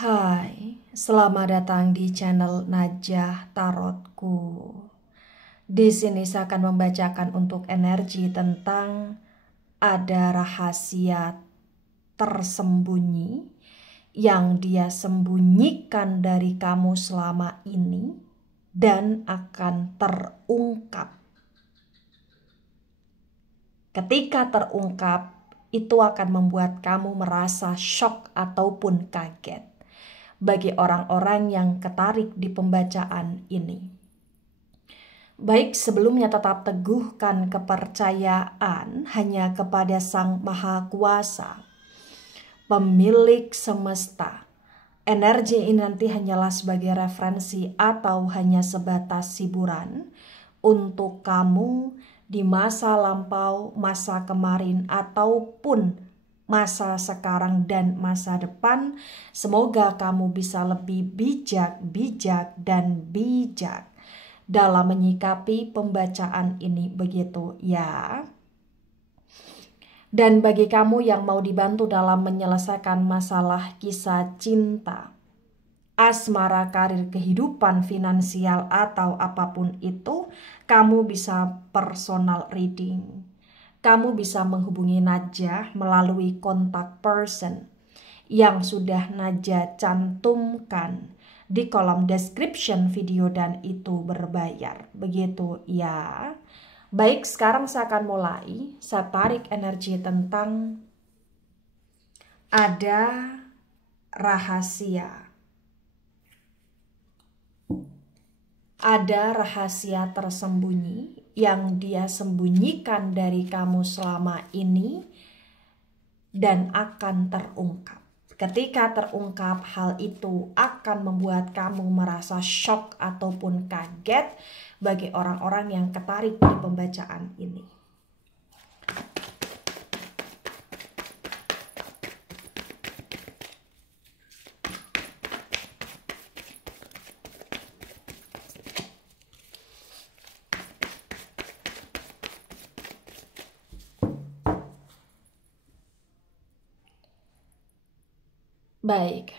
Hai, selamat datang di channel Najah Tarotku. Di sini saya akan membacakan untuk energi tentang ada rahasia tersembunyi yang dia sembunyikan dari kamu selama ini dan akan terungkap. Ketika terungkap, itu akan membuat kamu merasa shock ataupun kaget. Bagi orang-orang yang ketarik di pembacaan ini. Baik, sebelumnya tetap teguhkan kepercayaan hanya kepada Sang Maha Kuasa, pemilik semesta. Energi ini nanti hanyalah sebagai referensi atau hanya sebatas hiburan untuk kamu di masa lampau, masa kemarin, ataupun masa sekarang dan masa depan. Semoga kamu bisa lebih bijak dan bijak dalam menyikapi pembacaan ini, begitu ya. Dan bagi kamu yang mau dibantu dalam menyelesaikan masalah kisah cinta, asmara, karir, kehidupan, finansial, atau apapun itu, kamu bisa personal reading. Kamu bisa menghubungi Najah melalui kontak person yang sudah Najah cantumkan di kolom description video dan itu berbayar. Begitu ya. Baik, sekarang saya akan mulai. Saya tarik energi tentang ada rahasia. Ada rahasia tersembunyi yang dia sembunyikan dari kamu selama ini dan akan terungkap. Ketika terungkap, hal itu akan membuat kamu merasa shock ataupun kaget bagi orang-orang yang ketarik di pembacaan ini. Baik,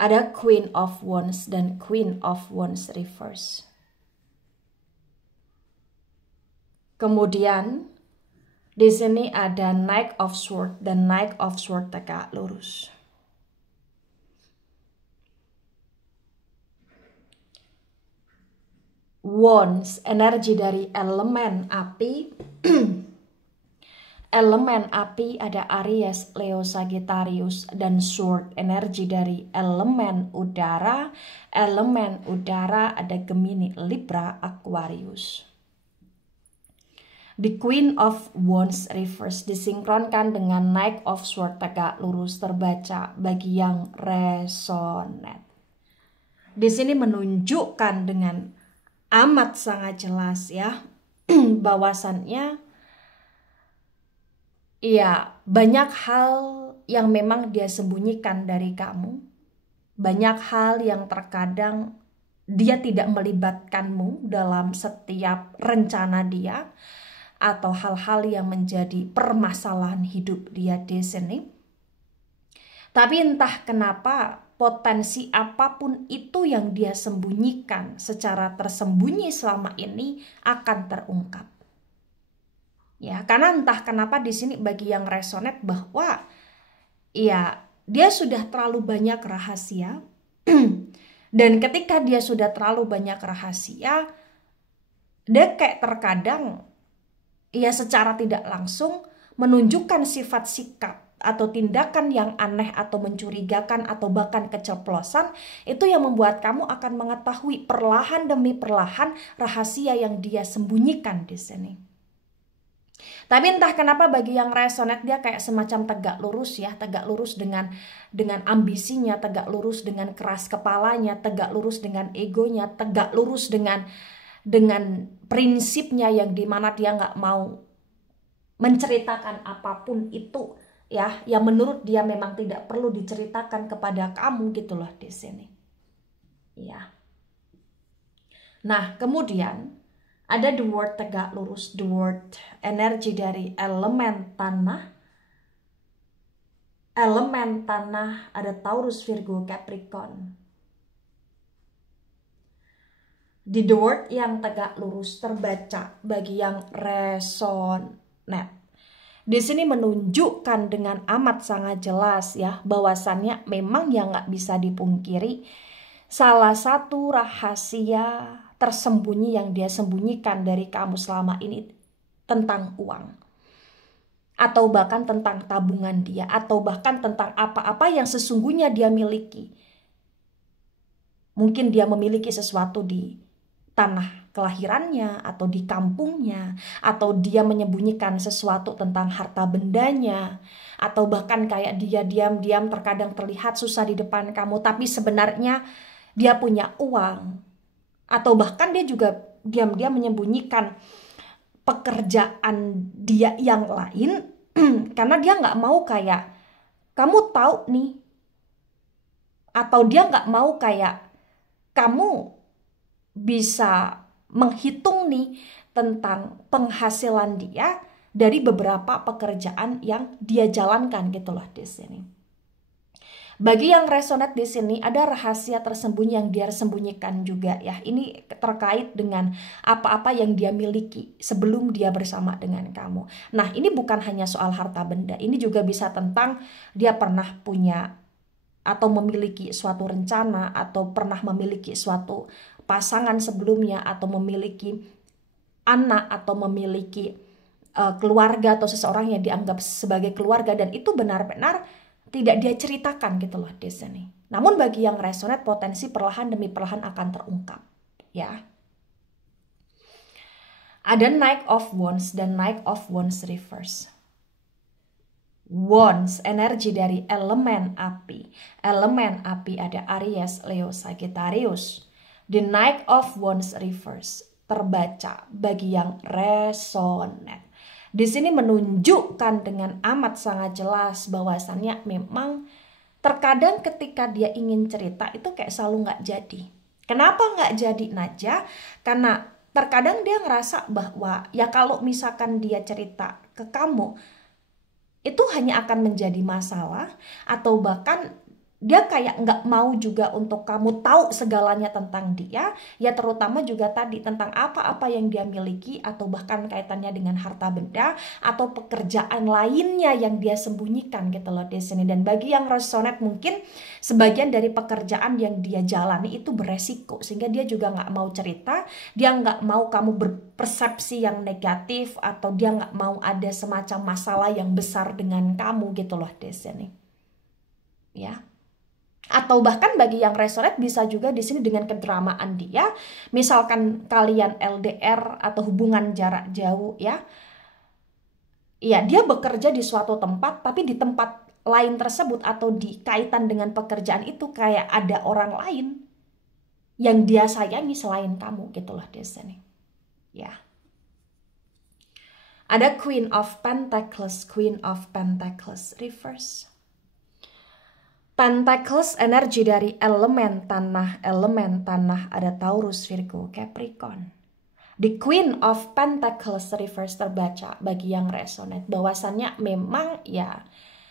ada Queen of Wands dan Queen of Wands reverse. Kemudian di sini ada Knight of Swords dan Knight of Swords tegak lurus. Wands, energi dari elemen api. Elemen api ada Aries, Leo, Sagittarius, dan Sword, energi dari elemen udara. Elemen udara ada Gemini, Libra, Aquarius. The Queen of Wands reverse disinkronkan dengan Knight of Swords tegak lurus, terbaca bagi yang resonate. Di sini menunjukkan dengan amat sangat jelas ya bahwasannya ya, banyak hal yang memang dia sembunyikan dari kamu. Banyak hal yang terkadang dia tidak melibatkanmu dalam setiap rencana dia atau hal-hal yang menjadi permasalahan hidup dia di sini. Tapi entah kenapa potensi apapun itu yang dia sembunyikan secara tersembunyi selama ini akan terungkap. Ya, karena entah kenapa di sini bagi yang resonate bahwa ya dia sudah terlalu banyak rahasia dan ketika dia sudah terlalu banyak rahasia, dia kayak terkadang ya secara tidak langsung menunjukkan sifat sikap atau tindakan yang aneh atau mencurigakan atau bahkan keceplosan, itu yang membuat kamu akan mengetahui perlahan demi perlahan rahasia yang dia sembunyikan di sini. Tapi entah kenapa bagi yang resonate dia kayak semacam tegak lurus ya, tegak lurus dengan ambisinya, tegak lurus dengan keras kepalanya, tegak lurus dengan egonya, tegak lurus dengan prinsipnya yang dimana dia nggak mau menceritakan apapun itu ya, yang menurut dia memang tidak perlu diceritakan kepada kamu gitu loh di sini. Ya. Nah, kemudian ada the word tegak lurus, the word energi dari elemen tanah, elemen tanah ada Taurus, Virgo, Capricorn. Di the word yang tegak lurus terbaca bagi yang resonate. Di sini menunjukkan dengan amat sangat jelas ya, bahwasannya memang yang nggak bisa dipungkiri, salah satu rahasia tersembunyi yang dia sembunyikan dari kamu selama ini tentang uang. Atau bahkan tentang tabungan dia, atau bahkan tentang apa-apa yang sesungguhnya dia miliki. Mungkin dia memiliki sesuatu di tanah kelahirannya, atau di kampungnya, atau dia menyembunyikan sesuatu tentang harta bendanya, atau bahkan kayak dia diam-diam terkadang terlihat susah di depan kamu, tapi sebenarnya dia punya uang. Atau bahkan dia juga diam-diam menyembunyikan pekerjaan dia yang lain, karena dia nggak mau kayak kamu tahu nih, atau dia nggak mau kayak kamu bisa menghitung nih tentang penghasilan dia dari beberapa pekerjaan yang dia jalankan gitu loh di sini. Bagi yang resonate di sini ada rahasia tersembunyi yang dia sembunyikan juga ya. Ini terkait dengan apa-apa yang dia miliki sebelum dia bersama dengan kamu. Nah, ini bukan hanya soal harta benda, ini juga bisa tentang dia pernah punya atau memiliki suatu rencana, atau pernah memiliki suatu pasangan sebelumnya, atau memiliki anak, atau memiliki keluarga, atau seseorang yang dianggap sebagai keluarga, dan itu benar-benar tidak dia ceritakan gitu loh di sini. Namun bagi yang resonate, potensi perlahan demi perlahan akan terungkap ya. Ada Knight of Wands dan Knight of Wands reverse. Wands, energi dari elemen api. Elemen api ada Aries, Leo, Sagittarius. The Knight of Wands reverse terbaca bagi yang resonate. Di sini menunjukkan dengan amat sangat jelas bahwasannya memang terkadang ketika dia ingin cerita itu kayak selalu nggak jadi. Kenapa nggak jadi Naja? Karena terkadang dia ngerasa bahwa ya kalau misalkan dia cerita ke kamu, itu hanya akan menjadi masalah, atau bahkan dia kayak nggak mau juga untuk kamu tahu segalanya tentang dia, ya terutama juga tadi tentang apa-apa yang dia miliki, atau bahkan kaitannya dengan harta benda, atau pekerjaan lainnya yang dia sembunyikan gitu loh di sini. Dan bagi yang resonate, mungkin sebagian dari pekerjaan yang dia jalani itu beresiko, sehingga dia juga nggak mau cerita, dia nggak mau kamu berpersepsi yang negatif, atau dia nggak mau ada semacam masalah yang besar dengan kamu gitu loh di sini. Ya. Atau bahkan bagi yang resonate bisa juga di sini dengan kedramaan dia, misalkan kalian LDR atau hubungan jarak jauh ya. Ya, dia bekerja di suatu tempat, tapi di tempat lain tersebut atau di kaitan dengan pekerjaan itu kayak ada orang lain yang dia sayangi selain kamu gitulah di sini. Ya. Ada Queen of Pentacles, Queen of Pentacles reverse. Pentacles, energi dari elemen tanah ada Taurus, Virgo, Capricorn. The Queen of Pentacles reverse terbaca bagi yang resonate bahwasannya memang ya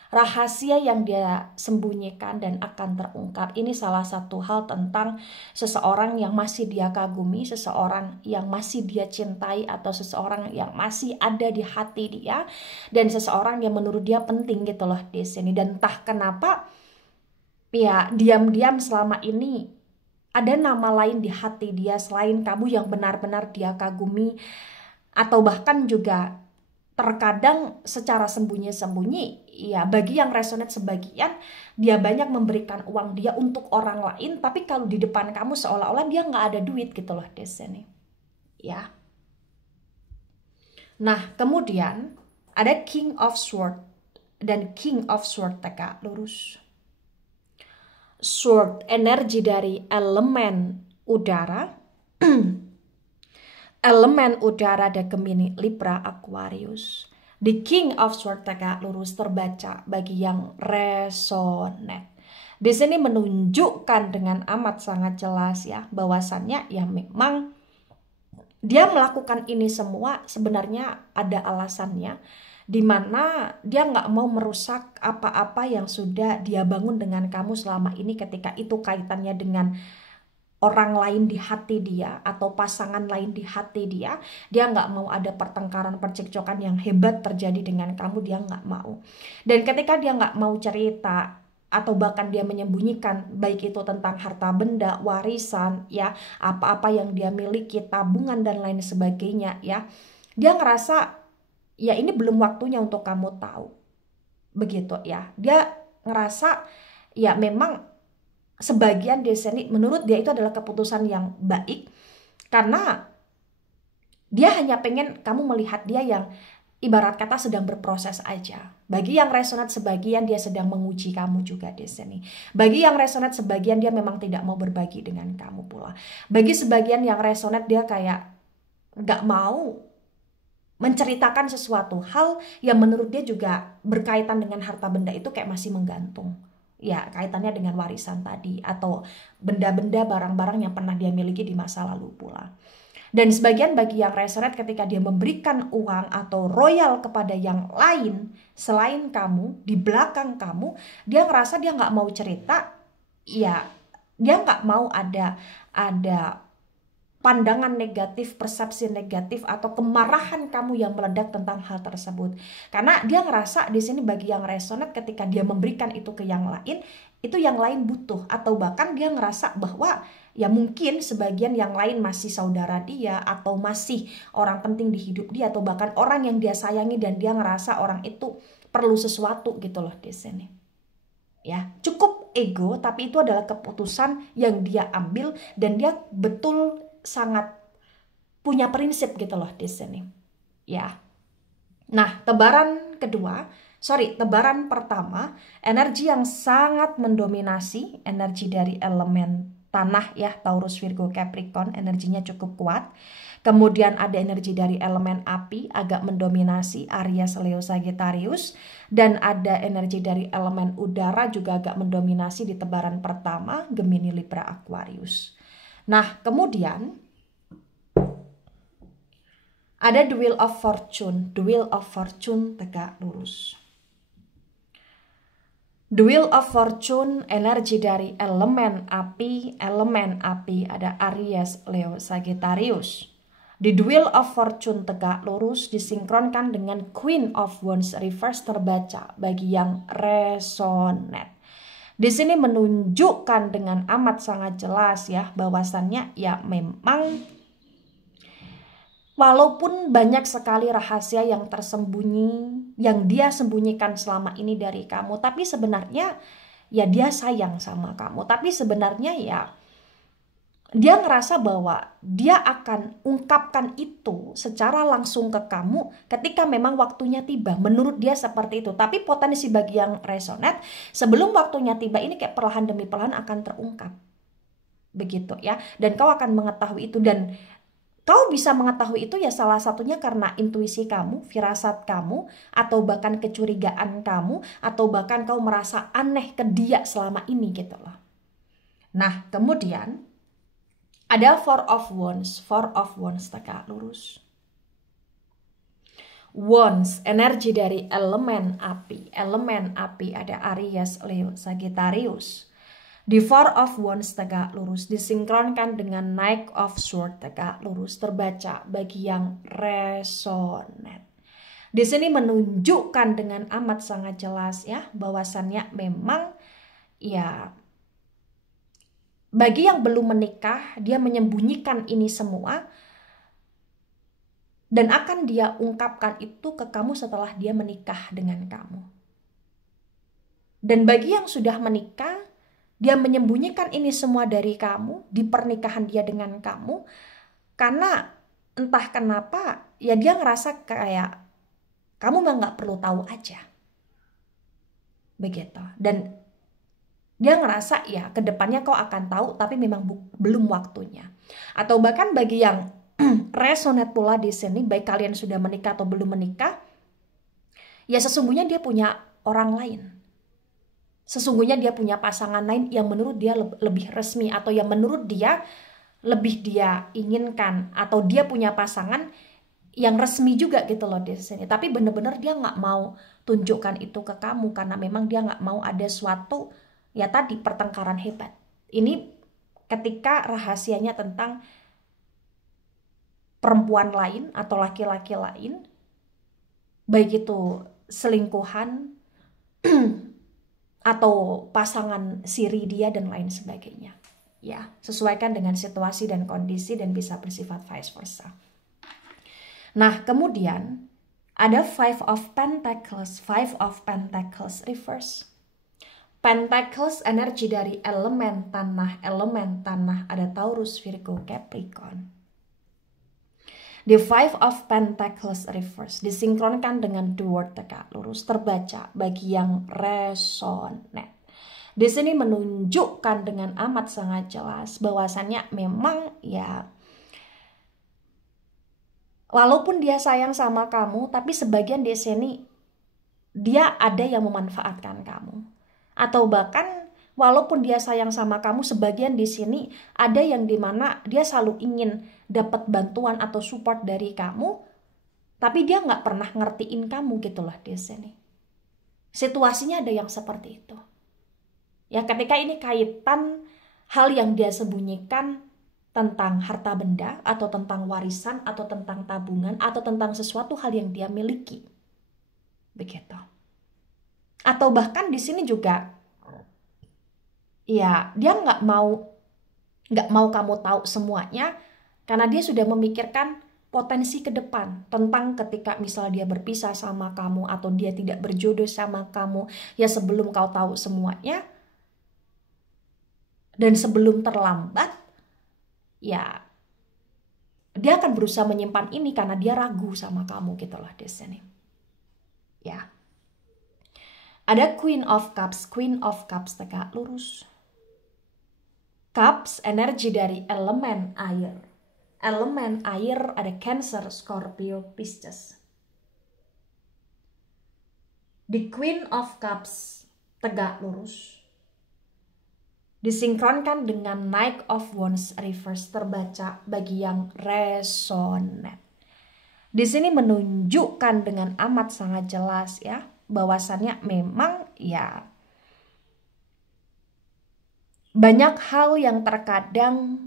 rahasia yang dia sembunyikan dan akan terungkap. Ini salah satu hal tentang seseorang yang masih dia kagumi, seseorang yang masih dia cintai, atau seseorang yang masih ada di hati dia, dan seseorang yang menurut dia penting gitu loh di sini. Dan entah kenapa ya diam-diam selama ini ada nama lain di hati dia selain kamu yang benar-benar dia kagumi, atau bahkan juga terkadang secara sembunyi-sembunyi ya bagi yang resonate sebagian dia banyak memberikan uang dia untuk orang lain, tapi kalau di depan kamu seolah-olah dia nggak ada duit gitu loh di sini ya. Nah kemudian ada King of Swords dan King of Swords tegak lurus. Sword, energi dari elemen udara. Elemen udara ada Gemini, Libra, Aquarius. The King of Swords tegak lurus terbaca bagi yang resonate. Di sini menunjukkan dengan amat sangat jelas ya bahwasannya ya memang dia melakukan ini semua sebenarnya ada alasannya. dimana dia nggak mau merusak apa-apa yang sudah dia bangun dengan kamu selama ini ketika itu kaitannya dengan orang lain di hati dia atau pasangan lain di hati dia. Dia nggak mau ada pertengkaran percekcokan yang hebat terjadi dengan kamu, dia nggak mau. Dan ketika dia nggak mau cerita atau bahkan dia menyembunyikan, baik itu tentang harta benda, warisan, ya, apa-apa yang dia miliki, tabungan dan lain sebagainya, ya, dia ngerasa ya ini belum waktunya untuk kamu tahu, begitu ya. Dia ngerasa ya memang sebagian di sini menurut dia itu adalah keputusan yang baik karena dia hanya pengen kamu melihat dia yang ibarat kata sedang berproses aja. Bagi yang resonat sebagian dia sedang menguji kamu juga di sini. Bagi yang resonat sebagian dia memang tidak mau berbagi dengan kamu pula. Bagi sebagian yang resonat dia kayak gak mau menceritakan sesuatu hal yang menurut dia juga berkaitan dengan harta benda itu kayak masih menggantung. Ya, kaitannya dengan warisan tadi atau benda-benda barang-barang yang pernah dia miliki di masa lalu pula. Dan sebagian bagi yang resonate ketika dia memberikan uang atau royal kepada yang lain selain kamu, di belakang kamu, dia ngerasa dia nggak mau cerita, ya dia nggak mau ada pandangan negatif, persepsi negatif atau kemarahan kamu yang meledak tentang hal tersebut. Karena dia ngerasa di sini bagi yang resonate ketika dia memberikan itu ke yang lain, itu yang lain butuh atau bahkan dia ngerasa bahwa ya mungkin sebagian yang lain masih saudara dia atau masih orang penting di hidup dia atau bahkan orang yang dia sayangi dan dia ngerasa orang itu perlu sesuatu gitu loh di sini. Ya, cukup ego tapi itu adalah keputusan yang dia ambil dan dia betul sangat punya prinsip gitu loh di sini. Ya. Nah, tebaran pertama, energi yang sangat mendominasi, energi dari elemen tanah ya, Taurus, Virgo, Capricorn, energinya cukup kuat. Kemudian ada energi dari elemen api, agak mendominasi, Aries, Leo, Sagittarius. Dan ada energi dari elemen udara juga agak mendominasi di tebaran pertama, Gemini, Libra, Aquarius. Nah, kemudian ada the Wheel of Fortune. The Wheel of Fortune tegak lurus. The Wheel of Fortune, energi dari elemen api ada Aries, Leo, Sagittarius. Di The Wheel of Fortune tegak lurus disinkronkan dengan Queen of Wands reverse terbaca bagi yang resonate. Di sini menunjukkan dengan amat sangat jelas ya bahwasannya ya memang walaupun banyak sekali rahasia yang tersembunyi yang dia sembunyikan selama ini dari kamu, tapi sebenarnya ya dia sayang sama kamu. Tapi sebenarnya ya dia ngerasa bahwa dia akan ungkapkan itu secara langsung ke kamu ketika memang waktunya tiba. Menurut dia seperti itu. Tapi potensi bagi yang resonate, sebelum waktunya tiba ini kayak perlahan demi perlahan akan terungkap. Begitu ya. Dan kau akan mengetahui itu. Dan kau bisa mengetahui itu ya salah satunya karena intuisi kamu, firasat kamu, atau bahkan kecurigaan kamu, atau bahkan kau merasa aneh ke dia selama ini gitu loh. Nah, kemudian ada Four of Wands tegak lurus. Wands, energi dari elemen api ada Aries, Leo, Sagittarius. Di Four of Wands tegak lurus disinkronkan dengan Knight of Swords tegak lurus terbaca bagi yang resonate. Di sini menunjukkan dengan amat sangat jelas ya bahwasannya memang ya bagi yang belum menikah, dia menyembunyikan ini semua dan akan dia ungkapkan itu ke kamu setelah dia menikah dengan kamu. Dan bagi yang sudah menikah, dia menyembunyikan ini semua dari kamu di pernikahan dia dengan kamu karena entah kenapa ya dia ngerasa kayak kamu mah nggak perlu tahu aja. Begitu. Dan dia ngerasa ya kedepannya kau akan tahu tapi memang belum waktunya. Atau bahkan bagi yang resonate pula di sini, baik kalian sudah menikah atau belum menikah, ya sesungguhnya dia punya orang lain. Sesungguhnya dia punya pasangan lain yang menurut dia lebih resmi atau yang menurut dia lebih dia inginkan. Atau dia punya pasangan yang resmi juga gitu loh di sini. Tapi bener-bener dia nggak mau tunjukkan itu ke kamu karena memang dia nggak mau ada suatu ya tadi pertengkaran hebat. Ini ketika rahasianya tentang perempuan lain atau laki-laki lain, baik itu selingkuhan atau pasangan siri dia dan lain sebagainya. Ya, sesuaikan dengan situasi dan kondisi dan bisa bersifat vice versa. Nah, kemudian ada Five of Pentacles reverse. Pentacles energi dari elemen tanah ada Taurus, Virgo, Capricorn. The Five of Pentacles reverse disinkronkan dengan The World tegak lurus terbaca bagi yang resonate. Di sini menunjukkan dengan amat sangat jelas bahwasannya memang ya walaupun dia sayang sama kamu, tapi sebagian di sini dia ada yang memanfaatkan kamu. Atau bahkan walaupun dia sayang sama kamu, sebagian di sini ada yang dimana dia selalu ingin dapat bantuan atau support dari kamu, tapi dia nggak pernah ngertiin kamu gitulah di sini. Situasinya ada yang seperti itu. Ya ketika ini kaitan hal yang dia sembunyikan tentang harta benda atau tentang warisan atau tentang tabungan atau tentang sesuatu hal yang dia miliki. Begitu. Atau bahkan di sini juga ya dia nggak mau kamu tahu semuanya karena dia sudah memikirkan potensi ke depan tentang ketika misalnya dia berpisah sama kamu atau dia tidak berjodoh sama kamu, ya sebelum kau tahu semuanya dan sebelum terlambat ya dia akan berusaha menyimpan ini karena dia ragu sama kamu gitulah di sini. Ya. Ada Queen of Cups tegak lurus. Cups energi dari elemen air. Elemen air ada Cancer, Scorpio, Pisces. The Queen of Cups tegak lurus disinkronkan dengan Knight of Wands reverse terbaca bagi yang resonate. Di sini menunjukkan dengan amat sangat jelas ya bahwasannya memang ya banyak hal yang terkadang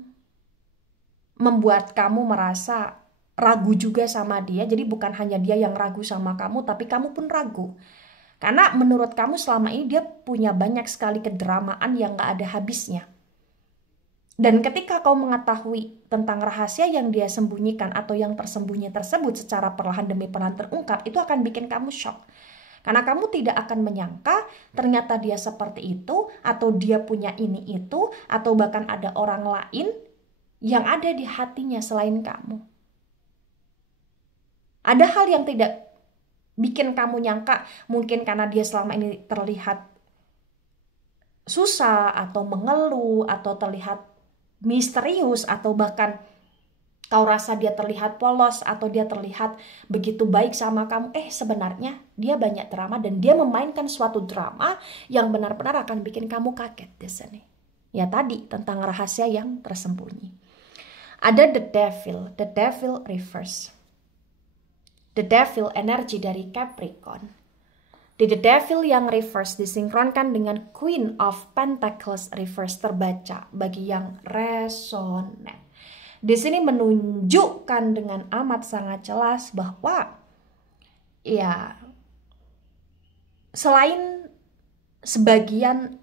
membuat kamu merasa ragu juga sama dia. Jadi bukan hanya dia yang ragu sama kamu, tapi kamu pun ragu. Karena menurut kamu selama ini dia punya banyak sekali kedramaan yang gak ada habisnya. Dan ketika kau mengetahui tentang rahasia yang dia sembunyikan atau yang tersembunyi tersebut secara perlahan demi perlahan terungkap, itu akan bikin kamu shock. Karena kamu tidak akan menyangka ternyata dia seperti itu, atau dia punya ini itu, atau bahkan ada orang lain yang ada di hatinya selain kamu. Ada hal yang tidak bikin kamu nyangka, mungkin karena dia selama ini terlihat susah, atau mengeluh, atau terlihat misterius, atau bahkan kau rasa dia terlihat polos, atau dia terlihat begitu baik sama kamu. Sebenarnya dia banyak drama dan dia memainkan suatu drama yang benar-benar akan bikin kamu kaget di sini. Ya tadi tentang rahasia yang tersembunyi. Ada The Devil reverse. The Devil energi dari Capricorn. The Devil yang reverse disinkronkan dengan Queen of Pentacles reverse terbaca bagi yang resonate. Di sini menunjukkan dengan amat sangat jelas bahwa ya selain sebagian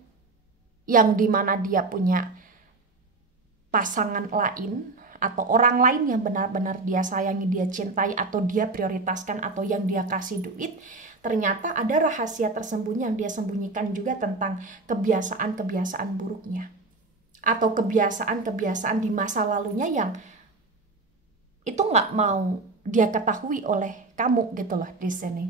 yang dimana dia punya pasangan lain atau orang lain yang benar-benar dia sayangi, dia cintai, atau dia prioritaskan, atau yang dia kasih duit, ternyata ada rahasia tersembunyi yang dia sembunyikan juga tentang kebiasaan-kebiasaan buruknya atau kebiasaan-kebiasaan di masa lalunya yang itu nggak mau dia ketahui oleh kamu gitu loh di sini.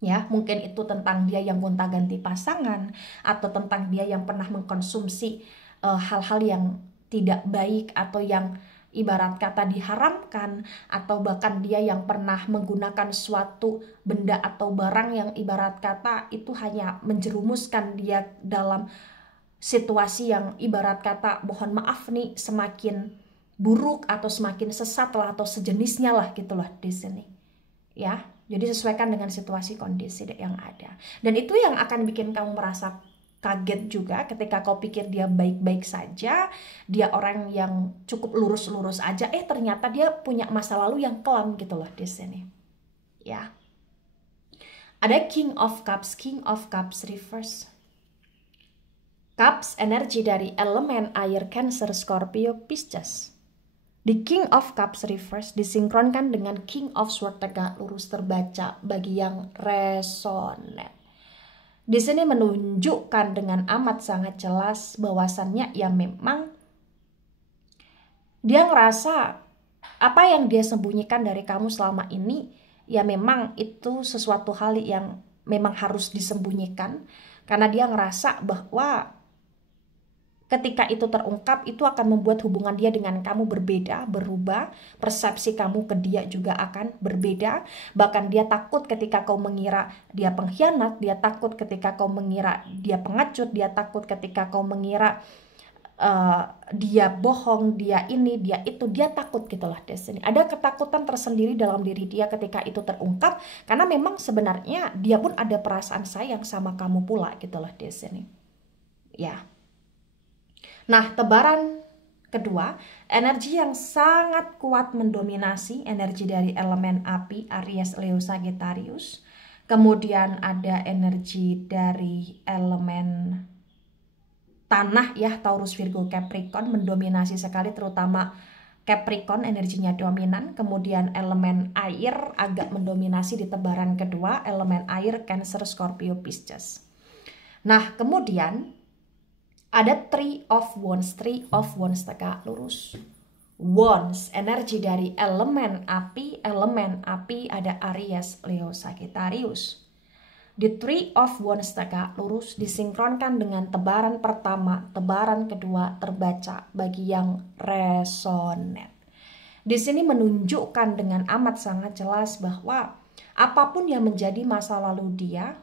Ya, mungkin itu tentang dia yang gonta-ganti pasangan, atau tentang dia yang pernah mengkonsumsi hal-hal yang tidak baik, atau yang ibarat kata diharamkan, atau bahkan dia yang pernah menggunakan suatu benda atau barang yang ibarat kata itu hanya menjerumuskan dia dalam situasi yang ibarat kata mohon maaf nih semakin buruk atau semakin sesat lah atau sejenisnya lah gitulah di sini. Ya, jadi sesuaikan dengan situasi kondisi yang ada. Dan itu yang akan bikin kamu merasa kaget juga ketika kau pikir dia baik-baik saja, dia orang yang cukup lurus-lurus aja, ternyata dia punya masa lalu yang kelam gitu loh di sini. Ya. Ada King of Cups reverse. Cups energi dari elemen air Cancer, Scorpio, Pisces. Di King of Cups reverse disinkronkan dengan King of Swords tegak lurus terbaca bagi yang resonate. Di sini menunjukkan dengan amat sangat jelas bahwasannya ya memang dia ngerasa apa yang dia sembunyikan dari kamu selama ini ya memang itu sesuatu hal yang memang harus disembunyikan, karena dia ngerasa bahwa ketika itu terungkap, itu akan membuat hubungan dia dengan kamu berbeda, berubah. Persepsi kamu ke dia juga akan berbeda. Bahkan dia takut ketika kau mengira dia pengkhianat, dia takut ketika kau mengira dia pengecut, dia takut ketika kau mengira dia bohong, dia ini, dia itu, dia takut gitulah di sini. Ada ketakutan tersendiri dalam diri dia ketika itu terungkap, karena memang sebenarnya dia pun ada perasaan sayang sama kamu pula gitulah di sini. Ya. Nah, tebaran kedua, energi yang sangat kuat mendominasi, energi dari elemen api, Aries, Leo, Sagittarius. Kemudian ada energi dari elemen tanah ya, Taurus, Virgo, Capricorn, mendominasi sekali, terutama Capricorn energinya dominan. Kemudian elemen air agak mendominasi di tebaran kedua, elemen air Cancer, Scorpio, Pisces. Nah, kemudian ada Three of Wands tegak lurus. Wands, energi dari elemen api ada Aries, Leo, Sagittarius. Di Three of Wands tegak lurus disinkronkan dengan tebaran pertama, tebaran kedua terbaca bagi yang resonate. Di sini menunjukkan dengan amat sangat jelas bahwa apapun yang menjadi masa lalu dia,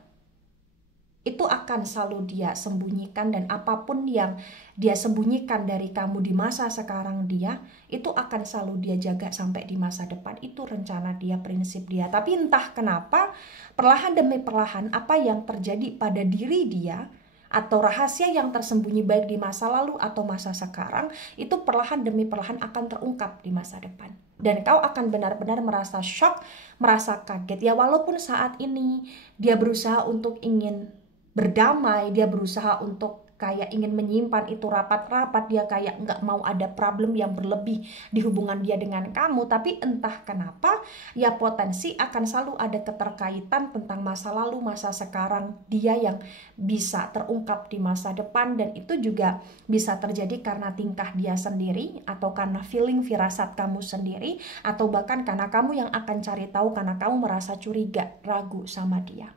itu akan selalu dia sembunyikan, dan apapun yang dia sembunyikan dari kamu di masa sekarang dia, itu akan selalu dia jaga sampai di masa depan. Itu rencana dia, prinsip dia. Tapi entah kenapa, perlahan demi perlahan apa yang terjadi pada diri dia, atau rahasia yang tersembunyi baik di masa lalu atau masa sekarang, itu perlahan demi perlahan akan terungkap di masa depan. Dan kau akan benar-benar merasa shock, merasa kaget. Ya walaupun saat ini dia berusaha untuk ingin berdamai, dia berusaha untuk kayak ingin menyimpan itu rapat-rapat, dia kayak nggak mau ada problem yang berlebih di hubungan dia dengan kamu, tapi entah kenapa ya potensi akan selalu ada keterkaitan tentang masa lalu, masa sekarang dia yang bisa terungkap di masa depan. Dan itu juga bisa terjadi karena tingkah dia sendiri, atau karena feeling firasat kamu sendiri, atau bahkan karena kamu yang akan cari tahu karena kamu merasa curiga, ragu sama dia.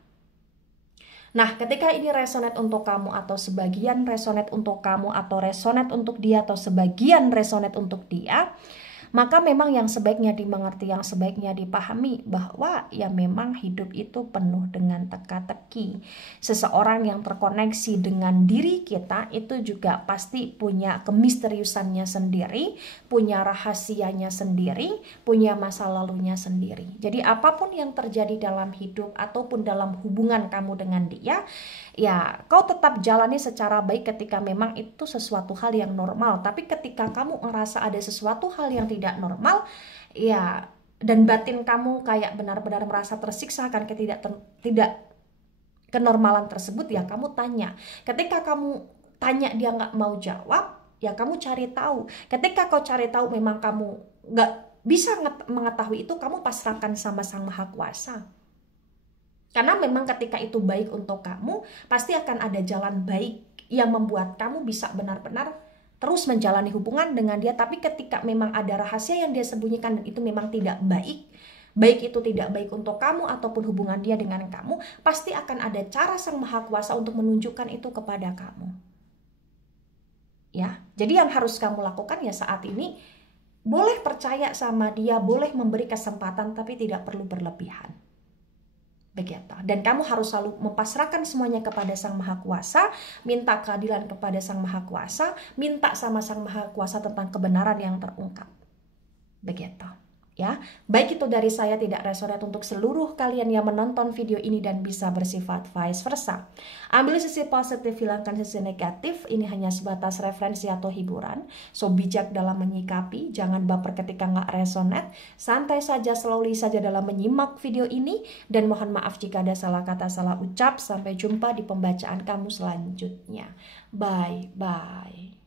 Nah, ketika ini resonate untuk kamu, atau sebagian resonate untuk kamu, atau resonate untuk dia, atau sebagian resonate untuk dia, maka memang yang sebaiknya dimengerti, yang sebaiknya dipahami bahwa ya memang hidup itu penuh dengan teka-teki. Seseorang yang terkoneksi dengan diri kita itu juga pasti punya kemisteriusannya sendiri, punya rahasianya sendiri, punya masa lalunya sendiri. Jadi apapun yang terjadi dalam hidup ataupun dalam hubungan kamu dengan dia, ya kau tetap jalani secara baik ketika memang itu sesuatu hal yang normal. Tapi ketika kamu ngerasa ada sesuatu hal yang tidak normal, ya, dan batin kamu kayak benar-benar merasa tersiksa akan tidak kenormalan tersebut, ya kamu tanya. Ketika kamu tanya dia nggak mau jawab, ya kamu cari tahu. Ketika kau cari tahu memang kamu nggak bisa mengetahui itu, kamu pasrahkan sama Sang Maha Kuasa. Karena memang ketika itu baik untuk kamu, pasti akan ada jalan baik yang membuat kamu bisa benar-benar terus menjalani hubungan dengan dia. Tapi ketika memang ada rahasia yang dia sembunyikan dan itu memang tidak baik, baik itu tidak baik untuk kamu ataupun hubungan dia dengan kamu, pasti akan ada cara Sang Maha Kuasa untuk menunjukkan itu kepada kamu. Ya, jadi yang harus kamu lakukan ya saat ini, boleh percaya sama dia, boleh memberi kesempatan, tapi tidak perlu berlebihan. Begitu. Dan kamu harus selalu mempasrahkan semuanya kepada Sang Maha Kuasa, minta keadilan kepada Sang Maha Kuasa, minta sama Sang Maha Kuasa tentang kebenaran yang terungkap. Begitu. Ya, baik itu dari saya tidak resonate untuk seluruh kalian yang menonton video ini dan bisa bersifat vice versa. Ambil sisi positif, hilangkan sisi negatif. Ini hanya sebatas referensi atau hiburan. So bijak dalam menyikapi, jangan baper ketika nggak resonate. Santai saja, slowly saja dalam menyimak video ini. Dan mohon maaf jika ada salah kata, salah ucap. Sampai jumpa di pembacaan kamu selanjutnya. Bye bye.